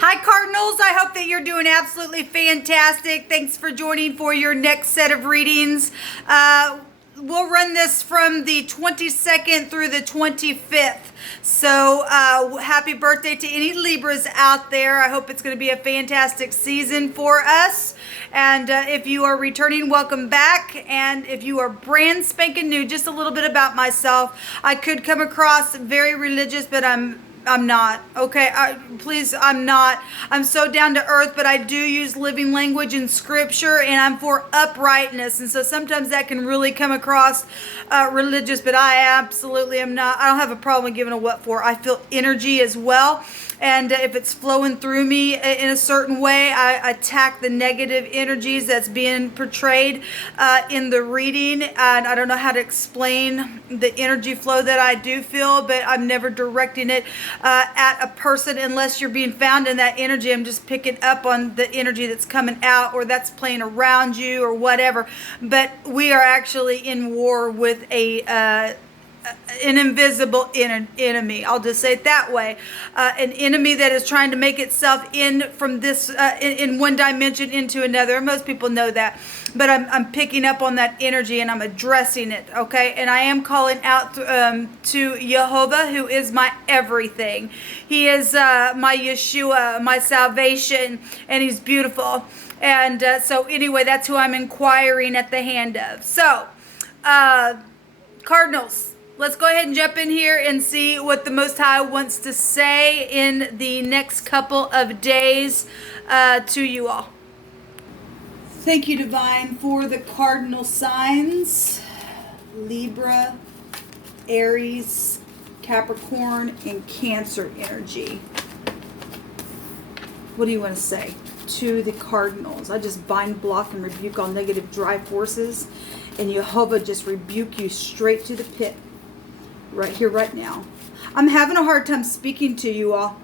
Hi, Cardinals. I hope that you're doing absolutely fantastic. Thanks for joining for your next set of readings. We'll run this from the 22nd through the 25th. So happy birthday to any Libras out there. I hope it's going to be a fantastic season for us. And if you are returning, welcome back. And if you are brand spanking new, just a little bit about myself. I could come across very religious, but I'm not, okay? Please, I'm not. I'm so down to earth, but I do use living language in scripture, and I'm for uprightness. And so sometimes that can really come across religious, but I absolutely am not. I don't have a problem giving a what for. I feel energy as well. And if it's flowing through me in a certain way, I attack the negative energies that's being portrayed in the reading. And I don't know how to explain the energy flow that I do feel, but I'm never directing it at a person unless you're being found in that energy. I'm just picking up on the energy that's coming out or that's playing around you or whatever. But we are actually in war with an invisible enemy. I'll just say it that way. An enemy that is trying to make itself in from this in one dimension into another. Most people know that, but I'm picking up on that energy and I'm addressing it. Okay, and I am calling out to Jehovah, who is my everything. He is my Yeshua, my salvation, and He's beautiful. And so anyway, that's who I'm inquiring at the hand of. So, Cardinals. Let's go ahead and jump in here and see what the Most High wants to say in the next couple of days to you all. Thank you, Divine, for the cardinal signs. Libra, Aries, Capricorn, and Cancer energy. What do you want to say to the cardinals? I just bind, block, and rebuke all negative dry forces. And Jehovah just rebuke you straight to the pit. Right here, right now. I'm having a hard time speaking to you all.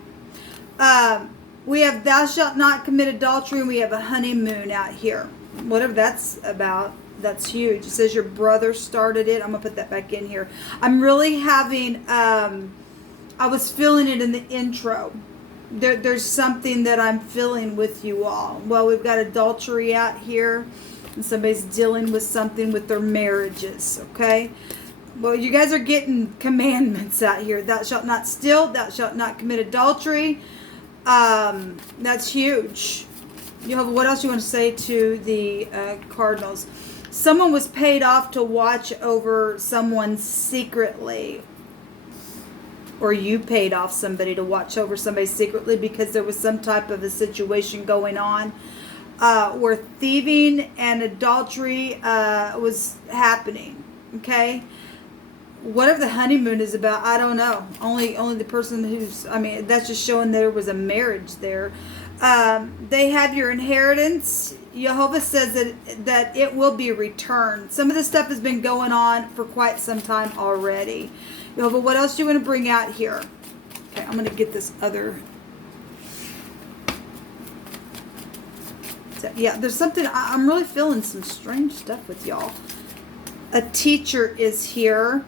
We have thou shalt not commit adultery, and we have a honeymoon out here. Whatever that's about, that's huge. It says your brother started it. I'm going to put that back in here. I'm really having, I was feeling it in the intro. There's something that I'm feeling with you all. Well, we've got adultery out here, and somebody's dealing with something with their marriages, okay? Well, you guys are getting commandments out here. Thou shalt not steal. Thou shalt not commit adultery. That's huge. What else you want to say to the cardinals? Someone was paid off to watch over someone secretly. Or you paid off somebody to watch over somebody secretly because there was some type of a situation going on where thieving and adultery was happening. Okay? Whatever the honeymoon is about, I don't know. Only the person who's, that's just showing there was a marriage there. They have your inheritance. Jehovah says that it will be returned. Some of this stuff has been going on for quite some time already. Jehovah, what else do you want to bring out here? Okay, I'm going to get this other. Yeah, there's something, I'm really feeling some strange stuff with y'all. A teacher is here.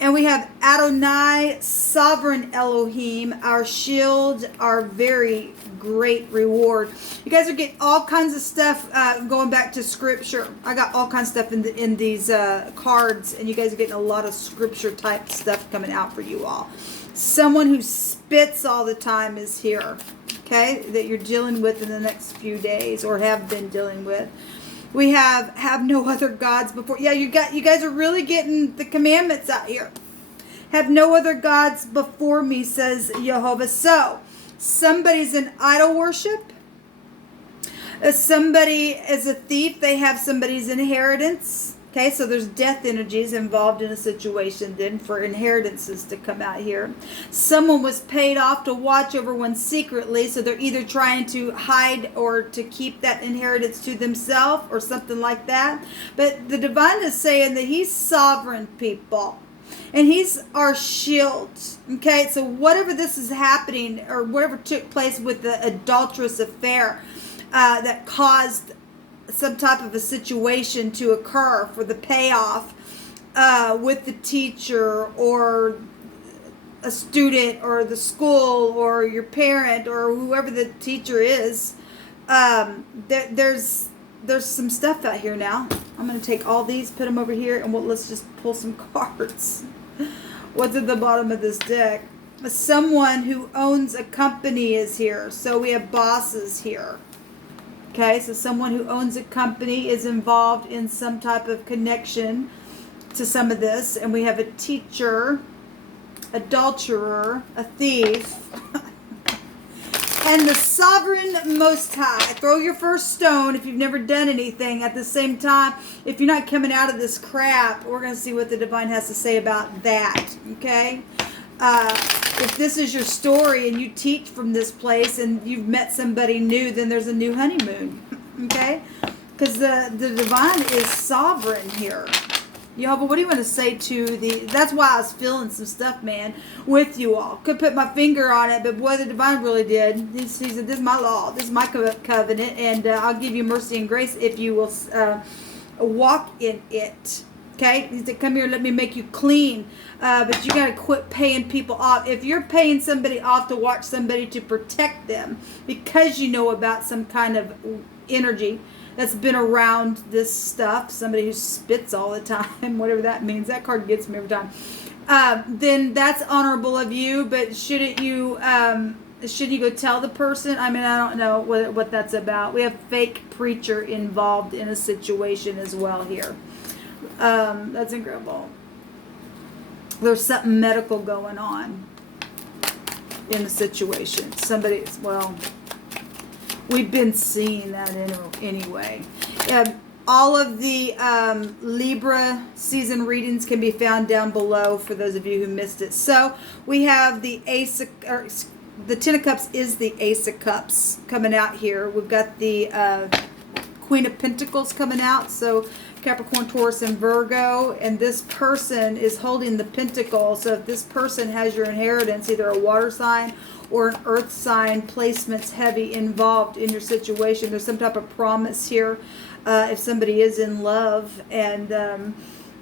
And we have Adonai, sovereign Elohim, our shield, our very great reward. You guys are getting all kinds of stuff going back to scripture. I got all kinds of stuff in these cards, and you guys are getting a lot of scripture type stuff coming out for you all. Someone who spits all the time is here, okay, that you're dealing with in the next few days or have been dealing with. We have no other gods before. Yeah, you guys are really getting the commandments out here. Have no other gods before me, says Jehovah. So, somebody's in idol worship. Somebody is a thief. They have somebody's inheritance. Okay, so there's death energies involved in a situation then for inheritances to come out here. Someone was paid off to watch over one secretly, so they're either trying to hide or to keep that inheritance to themselves or something like that. But the divine is saying that He's sovereign, people. And He's our shield. Okay, so whatever this is happening or whatever took place with the adulterous affair that caused some type of a situation to occur for the payoff with the teacher or a student or the school or your parent or whoever the teacher is. There's some stuff out here now. I'm going to take all these, put them over here, and let's just pull some cards. What's at the bottom of this deck? Someone who owns a company is here. So we have bosses here. Okay, so someone who owns a company is involved in some type of connection to some of this. And we have a teacher, adulterer, a thief, and the sovereign most high. Throw your first stone if you've never done anything. At the same time, if you're not coming out of this crap, we're going to see what the divine has to say about that. Okay? If this is your story and you teach from this place and you've met somebody new, then there's a new honeymoon. Okay? Because the divine is sovereign here. Jehovah, what do you want to say to that's why I was feeling some stuff, man, with you all. Could put my finger on it, but boy, the divine really did. He said, this is my law, this is my covenant, and I'll give you mercy and grace if you will walk in it. Okay? He said, come here, let me make you clean. But you got to quit paying people off. If you're paying somebody off to watch somebody to protect them because you know about some kind of energy that's been around this stuff, somebody who spits all the time, whatever that means, that card gets me every time, then that's honorable of you. But shouldn't you go tell the person? I mean, I don't know what that's about. We have fake preacher involved in a situation as well here. That's incredible. There's something medical going on in the situation. We've been seeing that anyway. All of the Libra season readings can be found down below for those of you who missed it. So we have the the Ten of Cups is the Ace of Cups coming out here. We've got the Queen of Pentacles coming out. So Capricorn, Taurus, and Virgo, and this person is holding the pentacle. So if this person has your inheritance, either a water sign or an earth sign, placements heavy involved in your situation. There's some type of promise here. If somebody is in love and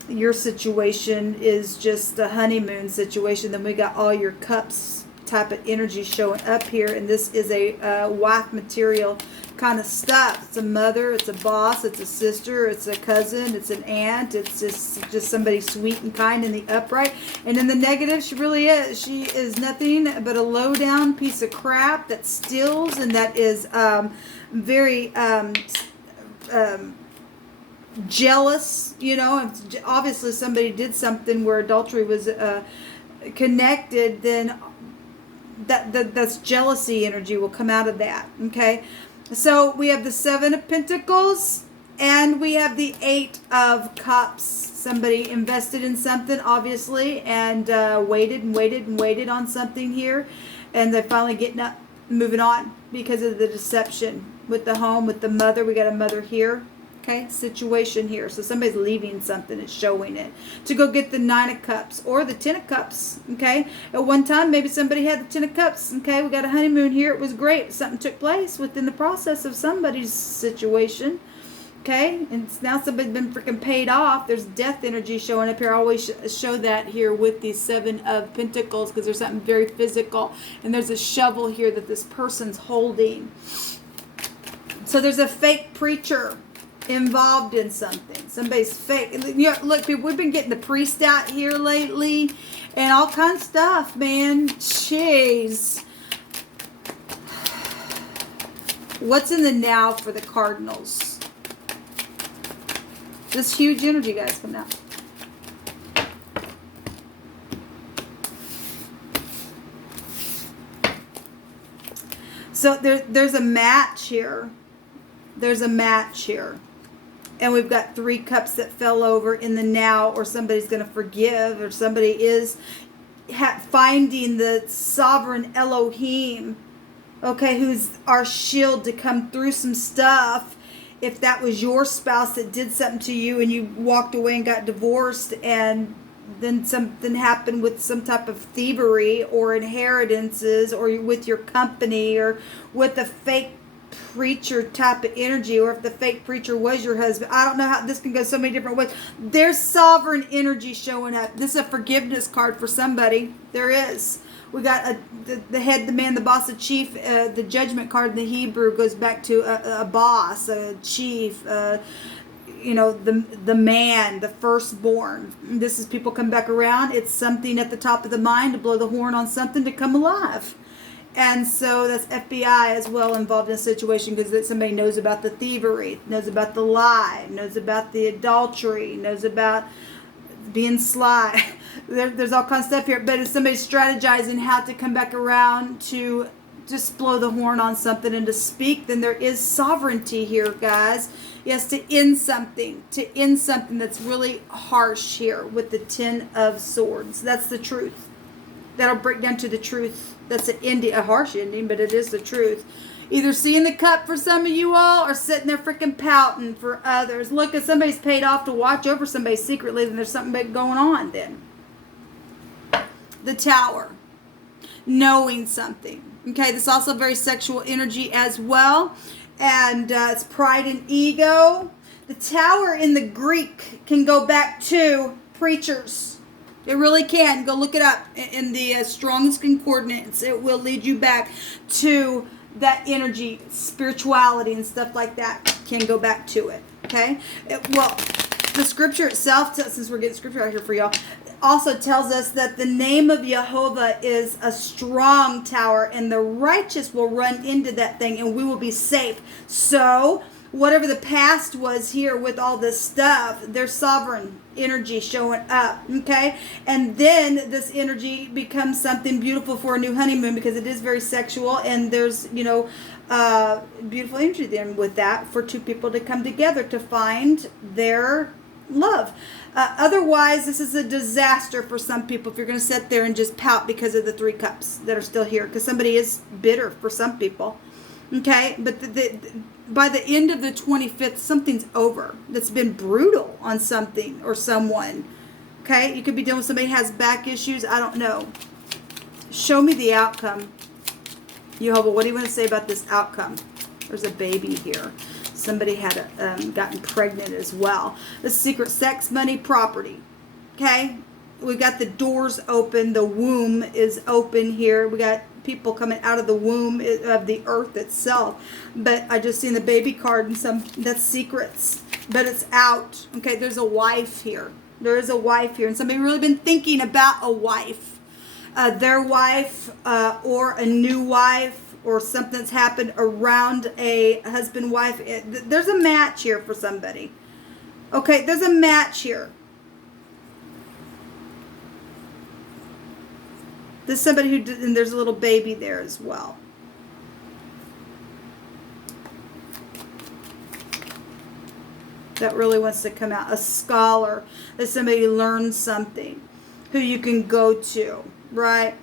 your situation is just a honeymoon situation, then we got all your cups type of energy showing up here, and this is a wife material kind of stuff. It's a mother, it's a boss, it's a sister, it's a cousin, it's an aunt, it's just somebody sweet and kind in the upright. And in the negative, she really is. She is nothing but a low down piece of crap that steals and that is very jealous. You know, obviously somebody did something where adultery was connected, then that's jealousy energy will come out of that. Okay, so we have the Seven of Pentacles and we have the Eight of Cups. Somebody invested in something, obviously, and waited and waited and waited on something here, and they're finally getting up, moving on because of the deception with the home, with the mother. We got a mother here. Okay, situation here. So somebody's leaving something, it's showing it. To go get the Nine of Cups or the Ten of Cups. Okay, at one time, maybe somebody had the Ten of Cups. Okay, we got a honeymoon here. It was great. Something took place within the process of somebody's situation. Okay, and now somebody's been freaking paid off. There's death energy showing up here. I always show that here with the Seven of Pentacles because there's something very physical. And there's a shovel here that this person's holding. So there's a fake preacher involved in something. Somebody's fake. You know, look, people, we've been getting the priest out here lately and all kinds of stuff, man. Jeez. What's in the now for the Cardinals? This huge energy, guys, coming out. So there's a match here. There's a match here. And we've got three cups that fell over in the now, or somebody's going to forgive, or somebody is finding the sovereign Elohim, okay, who's our shield to come through some stuff. If that was your spouse that did something to you and you walked away and got divorced, and then something happened with some type of thievery or inheritances, or with your company, or with a fake preacher type of energy, or if the fake preacher was your husband. I don't know how this can go so many different ways. There's sovereign energy showing up. This is a forgiveness card for somebody. There is. We got the head, the man, the boss, the chief. The judgment card in the Hebrew goes back to a boss, a chief, you know, the man, the firstborn. This is people come back around. It's something at the top of the mind to blow the horn on something to come alive. And so that's FBI as well involved in a situation, because somebody knows about the thievery, knows about the lie, knows about the adultery, knows about being sly. There's all kinds of stuff here. But if somebody's strategizing how to come back around to just blow the horn on something and to speak, then there is sovereignty here, guys. Yes, to end something that's really harsh here with the Ten of Swords. That's the truth. That'll break down to the truth. That's an ending, a harsh ending, but it is the truth. Either seeing the cup for some of you all, or sitting there freaking pouting for others. Look, if somebody's paid off to watch over somebody secretly, then there's something big going on then. The Tower. Knowing something. Okay, this is also very sexual energy as well. And it's pride and ego. The Tower in the Greek can go back to preachers. It really can. Go look it up in the Strong's Concordance. It will lead you back to that energy, spirituality and stuff like that can go back to it. Okay? Well, the scripture itself, since we're getting scripture out here for y'all, also tells us that the name of Jehovah is a strong tower, and the righteous will run into that thing and we will be safe. So, whatever the past was here with all this stuff, there's sovereign energy showing up, okay? And then this energy becomes something beautiful for a new honeymoon, because it is very sexual, and there's, you know, beautiful energy then with that for two people to come together to find their love. Otherwise, this is a disaster for some people if you're going to sit there and just pout because of the Three Cups that are still here, because somebody is bitter for some people. Okay, but by the end of the 25th, something's over. That's been brutal on something or someone. Okay, you could be dealing with somebody who has back issues. I don't know. Show me the outcome. Jehovah, what do you want to say about this outcome? There's a baby here. Somebody had gotten pregnant as well. The secret, sex, money, property. Okay, we got the doors open. The womb is open here. We got people coming out of the womb of the earth itself. But I just seen the baby card and that's secrets. But it's out. Okay, there's a wife here. There is a wife here. And somebody really been thinking about a wife. Their wife or a new wife, or something that's happened around a husband-wife. There's a match here for somebody. Okay, there's a match here. There's somebody who did, and there's a little baby there as well. That really wants to come out. A scholar. There's somebody who learns something, who you can go to, right?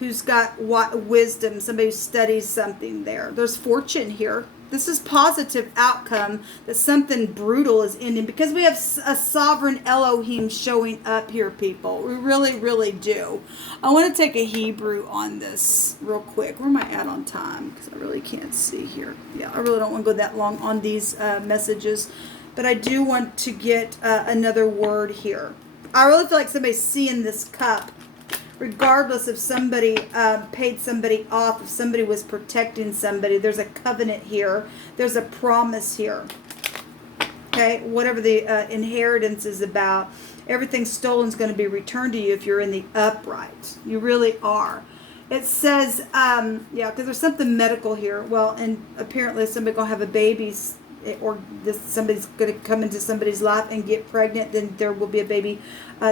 Who's got wisdom, somebody who studies something there. There's fortune here. This is positive outcome, that something brutal is ending, because we have a sovereign Elohim showing up here, people. We really, really do. I want to take a Hebrew on this real quick. Where am I at on time? Because I really can't see here. Yeah, I really don't want to go that long on these messages. But I do want to get another word here. I really feel like somebody's seeing this cup. Regardless if somebody paid somebody off, if somebody was protecting somebody, there's a covenant here. There's a promise here. Okay, whatever the inheritance is about, everything stolen is going to be returned to you if you're in the upright. You really are. It says, yeah, because there's something medical here. Well, and apparently somebody's going to have a baby, or somebody's going to come into somebody's life and get pregnant, then there will be a baby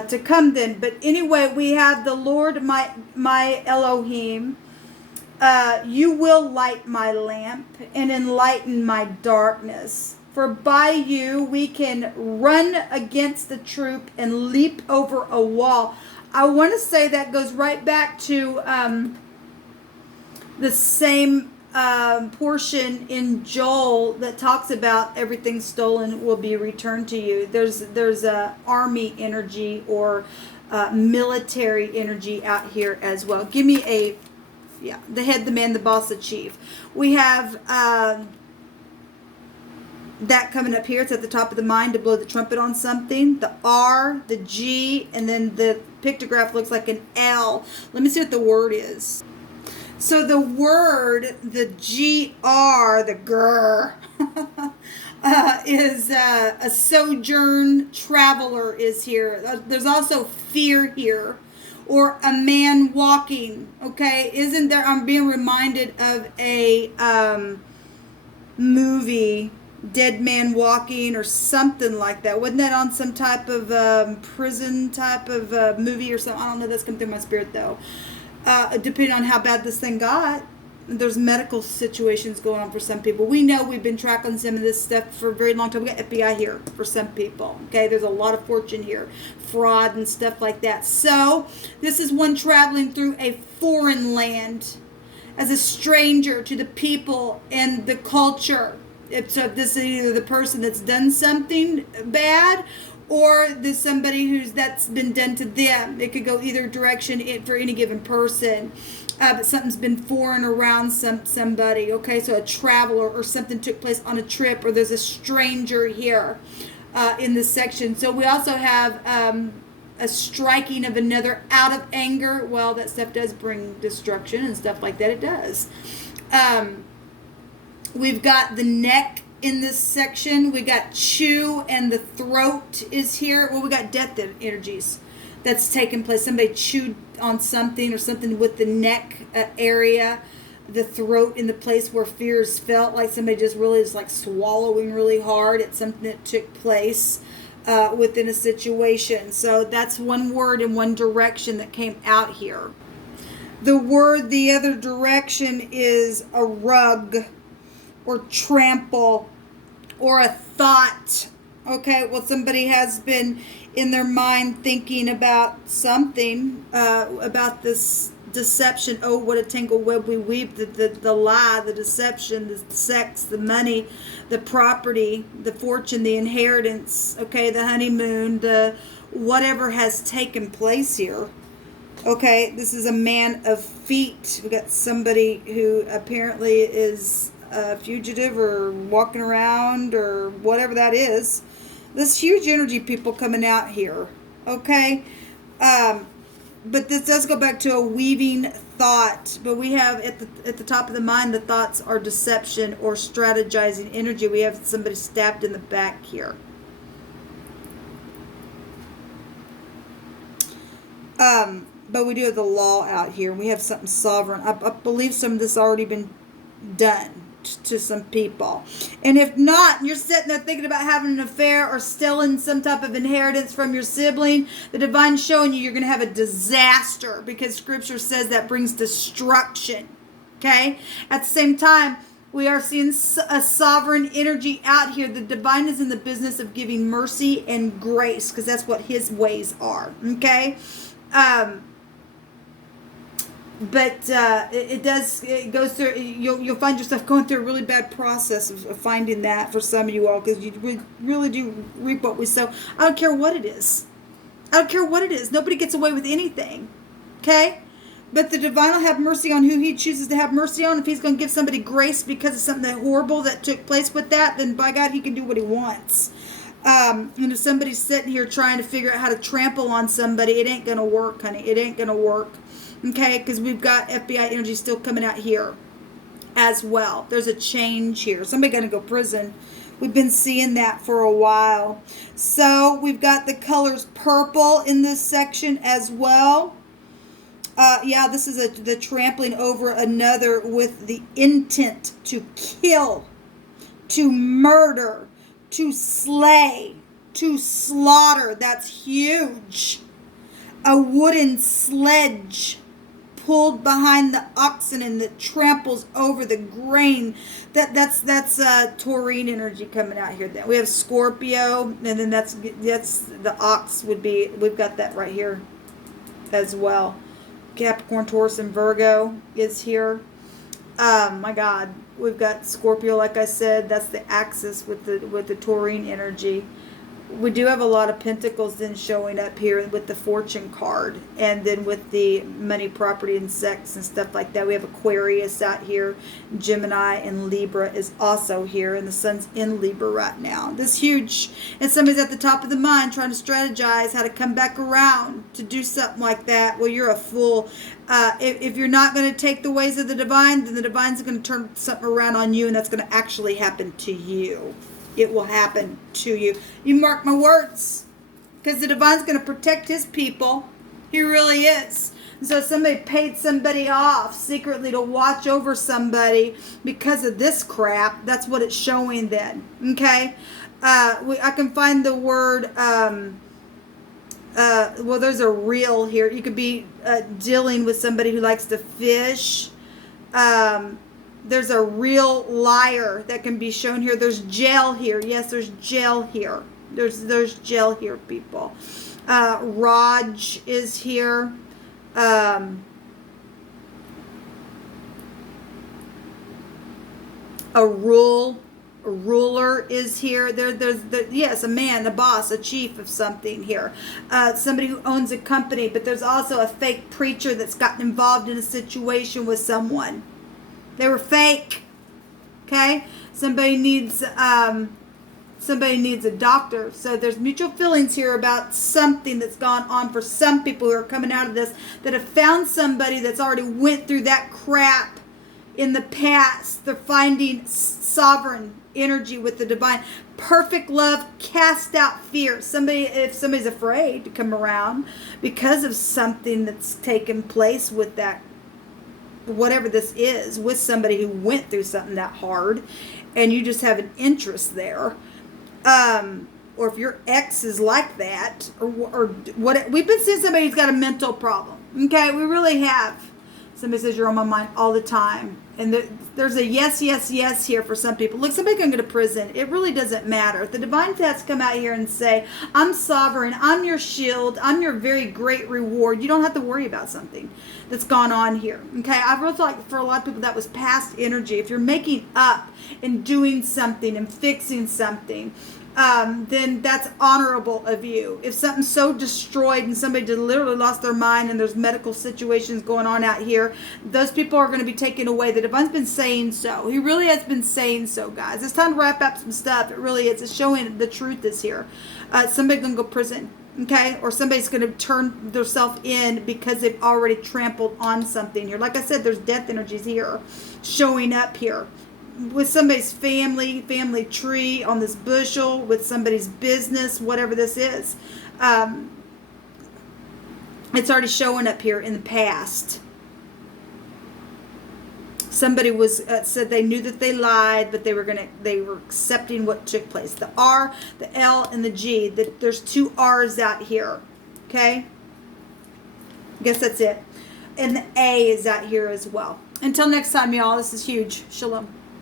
to come then. But anyway, we have the Lord, my Elohim. You will light my lamp and enlighten my darkness. For by you we can run against the troop and leap over a wall. I want to say that goes right back to the same portion in Joel that talks about everything stolen will be returned to you. There's a army energy or military energy out here as well. Give me a Yeah, the head, the man, the boss, the chief. We have that coming up here. It's at the top of the mind to blow the trumpet on something. The R, the G, and then the pictograph looks like an L. Let me see what the word is. So the word, the G-R, the grr, is a sojourn traveler is here. There's also fear here. Or a man walking, okay? Isn't there, I'm being reminded of a movie, Dead Man Walking or something like that. Wasn't that on some type of prison type of movie or something? I don't know, that's coming through my spirit though. Depending on how bad this thing got. There's medical situations going on for some people. We know we've been tracking some of this stuff for a very long time. We got FBI here for some people. Okay, there's a lot of fortune here, fraud and stuff like that. So this is one traveling through a foreign land as a stranger to the people and the culture. So this is either the person that's done something bad, or there's somebody that's been done to them. It could go either direction for any given person. But something's been foreign around somebody, okay? So a traveler or something took place on a trip, or there's a stranger here in this section. So we also have a striking of another out of anger. Well, that stuff does bring destruction and stuff like that. It does. We've got the neck in this section. We got chew, and the throat is here. Well, we got death energies that's taking place. Somebody chewed on something or something with the neck area, the throat, in the place where fear is felt, like somebody just really is like swallowing really hard at something that took place within a situation. So that's one word in one direction that came out here. The word the other direction is a rug or trample or a thought. Okay, well, somebody has been in their mind thinking about something, about this deception. Oh, what a tangled web we weave. The lie, the deception, the sex, the money, the property, the fortune, the inheritance, okay, the honeymoon, the whatever has taken place here. Okay, this is a man of feet. We got somebody who apparently is a fugitive or walking around or whatever that is. This huge energy, people, coming out here, okay? But this does go back to a weaving thought. But we have at the top of the mind, the thoughts are deception or strategizing energy. We have somebody stabbed in the back here. But we do have the law out here. We have something sovereign. I believe some of this has already been done to some people. And if not, you're sitting there thinking about having an affair or stealing some type of inheritance from your sibling, the divine's showing you you're going to have a disaster, because scripture says that brings destruction. Okay? At the same time, we are seeing a sovereign energy out here. The divine is in the business of giving mercy and grace, because that's what his ways are. Okay? But it goes through, you'll find yourself going through a really bad process of finding that for some of you all, because you really do reap what we sow. I don't care what it is. I don't care what it is. Nobody gets away with anything. Okay? But the divine will have mercy on who he chooses to have mercy on. If he's going to give somebody grace because of something that horrible that took place with that, then by God, he can do what he wants. And if somebody's sitting here trying to figure out how to trample on somebody, it ain't going to work, honey. It ain't going to work. Okay, because we've got FBI energy still coming out here as well. There's a change here. Somebody going to go prison. We've been seeing that for a while. So we've got the colors purple in this section as well. Yeah, this is the trampling over another with the intent to kill, to murder, to slay, to slaughter. That's huge. A wooden sledge pulled behind the oxen and that tramples over the grain. That's taurine energy coming out here. Then we have Scorpio, and then that's the ox would be. We've got that right here as well. Capricorn, Taurus, and Virgo is here. My God, we've got Scorpio. Like I said, that's the axis with the taurine energy. We do have a lot of pentacles then showing up here with the fortune card, and then with the money, property, and sex and stuff like that. We have Aquarius out here, Gemini, and Libra is also here, and the sun's in Libra right now. This is huge, and somebody's at the top of the mind trying to strategize how to come back around to do something like that. Well, you're a fool. If you're not going to take the ways of the divine, then the divine's going to turn something around on you, and that's going to actually happen to you. It will happen to you. You mark my words. Because the divine's going to protect his people. He really is. So somebody paid somebody off secretly to watch over somebody because of this crap. That's what it's showing then. Okay? I can find the word, well, there's a reel here. You could be dealing with somebody who likes to fish. There's a real liar that can be shown here. There's jail here. Yes, there's jail here. There's jail here, people. Raj is here. A ruler is here. Yes, a man, a boss, a chief of something here. Somebody who owns a company, but there's also a fake preacher that's gotten involved in a situation with someone. They were fake. Okay? Somebody needs a doctor. So there's mutual feelings here about something that's gone on for some people who are coming out of this, that have found somebody that's already went through that crap in the past. They're finding sovereign energy with the divine. Perfect love cast out fear. If somebody's afraid to come around because of something that's taken place with that, whatever this is, with somebody who went through something that hard, and you just have an interest there, or if your ex is like that, or what, we've been seeing somebody who's got a mental problem. Okay, we really have. Somebody says you're on my mind all the time, and there's a yes here for some people. Look, somebody can go to prison. It really doesn't matter. If the divine has come out here and say, I'm sovereign, I'm your shield, I'm your very great reward, you don't have to worry about something that's gone on here. Okay, I really feel like for a lot of people that was past energy. If you're making up and doing something and fixing something, then that's honorable of you. If something's so destroyed and somebody just literally lost their mind and there's medical situations going on out here, those people are going to be taken away. The divine's been saying so. He really has been saying so, guys. It's time to wrap up some stuff. It really is. It's showing the truth is here. Somebody's going to go to prison. Okay, or somebody's going to turn themselves in because they've already trampled on something here. Like I said, there's death energies here showing up here. With somebody's family tree, on this bushel, with somebody's business, whatever this is. It's already showing up here in the past. Somebody was said they knew that they lied, but they were accepting what took place. The R, the L, and the G. There's two R's out here. Okay? I guess that's it. And the A is out here as well. Until next time, y'all, this is huge. Shalom.